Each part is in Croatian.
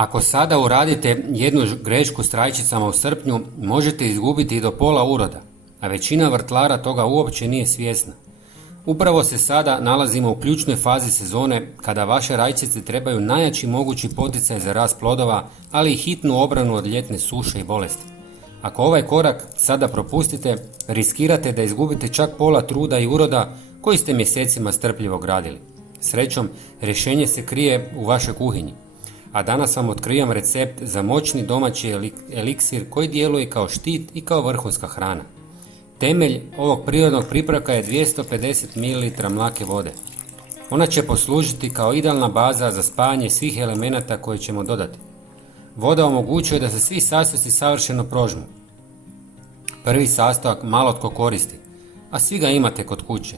Ako sada uradite jednu grešku s rajčicama u srpnju, možete izgubiti i do pola uroda, a većina vrtlara toga uopće nije svjesna. Upravo se sada nalazimo u ključnoj fazi sezone kada vaše rajčice trebaju najjači mogući poticaj za rast plodova, ali i hitnu obranu od ljetne suše i bolesti. Ako ovaj korak sada propustite, riskirate da izgubite čak pola truda i uroda koji ste mjesecima strpljivo gradili. Srećom, rješenje se krije u vašoj kuhinji. A danas vam otkrivam recept za moćni domaći eliksir koji djeluje kao štit i kao vrhunska hrana. Temelj ovog prirodnog pripravka je 250 ml mlake vode. Ona će poslužiti kao idealna baza za spajanje svih elemenata koje ćemo dodati. Voda omogućuje da se svi sastojci savršeno prožmu. Prvi sastojak malo tko koristi, a svi ga imate kod kuće.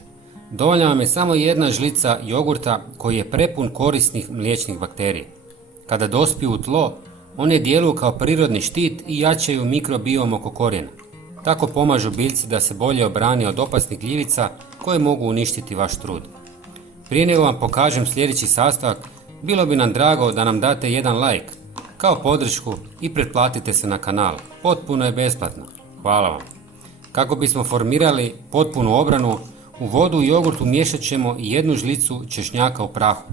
Dovoljna vam je samo jedna žlica jogurta koji je prepun korisnih mliječnih bakterija. Kada dospiju u tlo, one djeluju kao prirodni štit i jačaju mikrobiom oko korijena. Tako pomažu biljci da se bolje obrani od opasnih gljivica koje mogu uništiti vaš trud. Prije nego vam pokažem sljedeći sastojak, bilo bi nam drago da nam date jedan like, kao podršku i pretplatite se na kanal. Potpuno je besplatno. Hvala vam. Kako bismo formirali potpunu obranu, u vodu i jogurtu miješat ćemo i jednu žlicu češnjaka u prahu.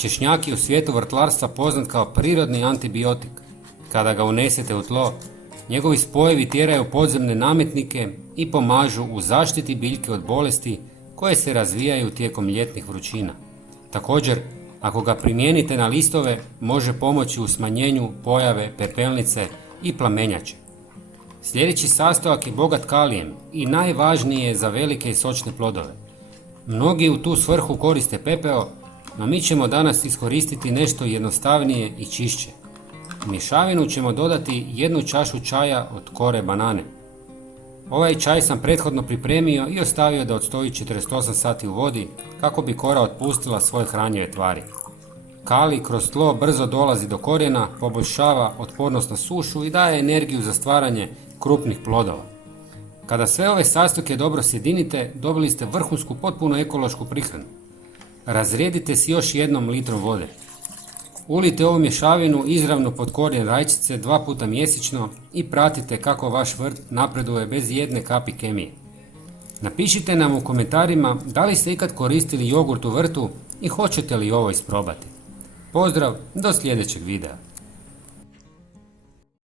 Češnjak je u svijetu vrtlarstva poznat kao prirodni antibiotik. Kada ga unesete u tlo, njegovi spojevi tjeraju podzemne nametnike i pomažu u zaštiti biljke od bolesti koje se razvijaju tijekom ljetnih vrućina. Također, ako ga primijenite na listove, može pomoći u smanjenju pojave pepelnice i plamenjače. Sljedeći sastojak je bogat kalijem i najvažniji je za velike i sočne plodove. Mnogi u tu svrhu koriste pepeo, no mi ćemo danas iskoristiti nešto jednostavnije i čišće. U mješavinu ćemo dodati jednu čašu čaja od kore banane. Ovaj čaj sam prethodno pripremio i ostavio da odstoji 48 sati u vodi kako bi kora otpustila svoje hranjive tvari. Kalij kroz tlo brzo dolazi do korijena, poboljšava otpornost na sušu i daje energiju za stvaranje krupnih plodova. Kada sve ove sastojke dobro sjedinite, dobili ste vrhunsku potpuno ekološku prihranu. Razrijedite s još jednom litrom vode. Ulijte ovu mješavinu izravno pod korijen rajčice 2 puta mjesečno i pratite kako vaš vrt napreduje bez jedne kapi kemije. Napišite nam u komentarima da li ste ikad koristili jogurt u vrtu i hoćete li ovo isprobati. Pozdrav, do sljedećeg videa.